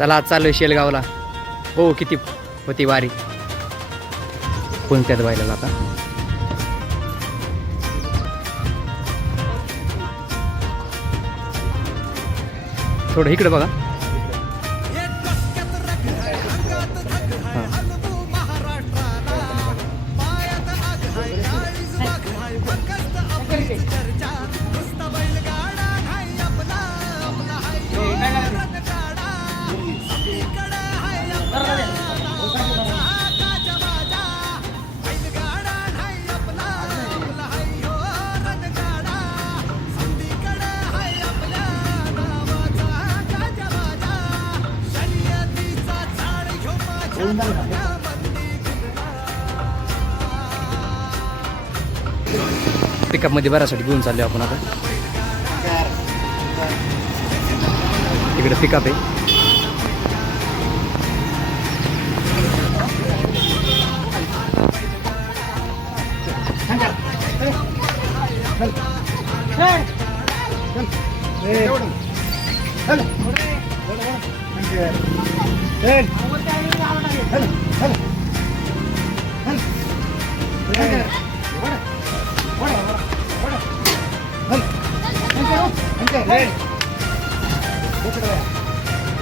चला आज चाललोय शेलगावला. हो किती होती वारी. कोणत्याच बायला आता थोडं इकडे बघा. पिकअप मध्ये बऱ्यासाठी घेऊन चाललो आपण आता. तिकडे पिकअप आहे.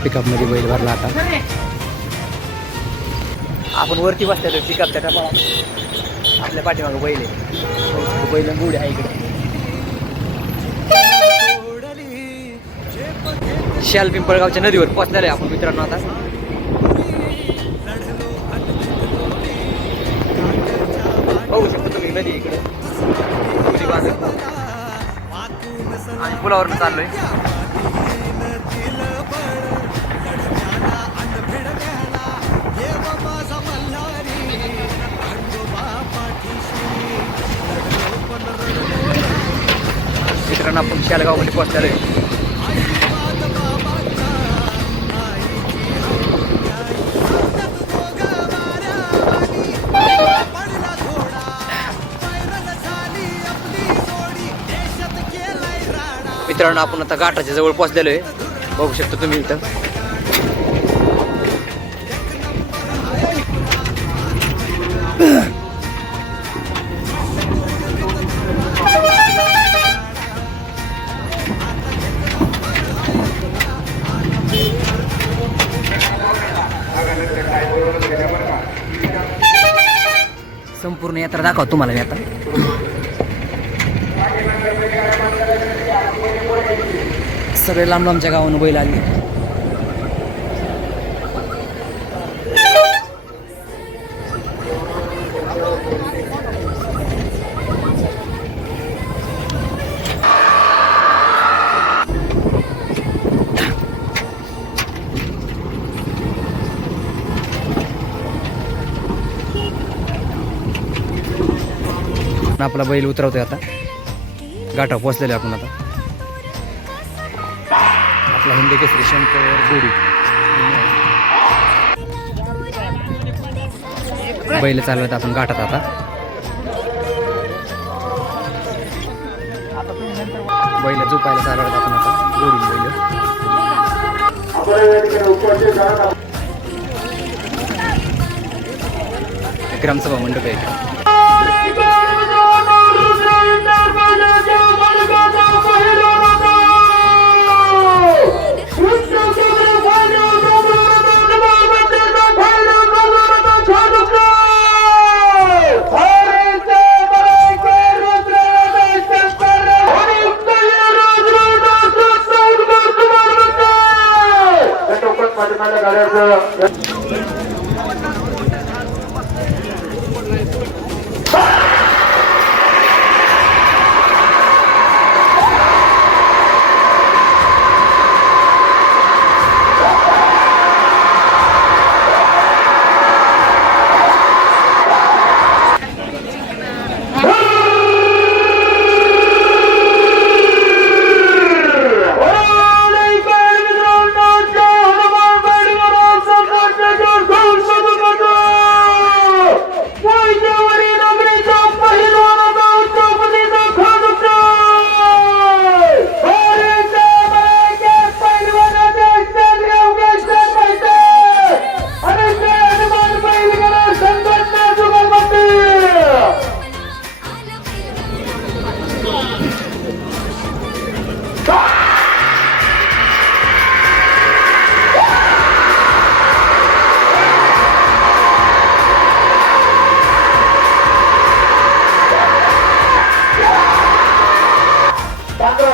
पिकअप मध्ये बैल भरला आता. आपण वरती बसलेलो पिकअपच्या टपाला. आपल्या पाठीमागं बैल आहे. बैल गुढी आहे इकडे. शाल पिंपळगावच्या नदीवर पोचलेलो आहे आपण मित्रांनो आता. बघू शकतो तुम्ही नदी इकडे आणि पुलावरून चाललोय. मित्रांनो आपण शालगावमध्ये पोहोचलेलो आहे. मित्रांनो आपण आता घाटाच्या जवळ पोहोचलेलो आहे. बघू शकतो तुम्ही इथं. संपूर्ण यात्रा दाखव तुम्हाला मी आता. सगळे लांब लांबच्या गावानं बैल आली. आपला बैल उतरवतोय आता. घाटावर पोचलेलो आपण आता. आपला हिंदी केसरी शंकर गोडी बैल चालवत आपण घाटात आता. बैल झोपायला चालवत आपण आता. गोडी बैल ग्रामसभा मंडप आहे.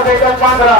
एकदम पांढरा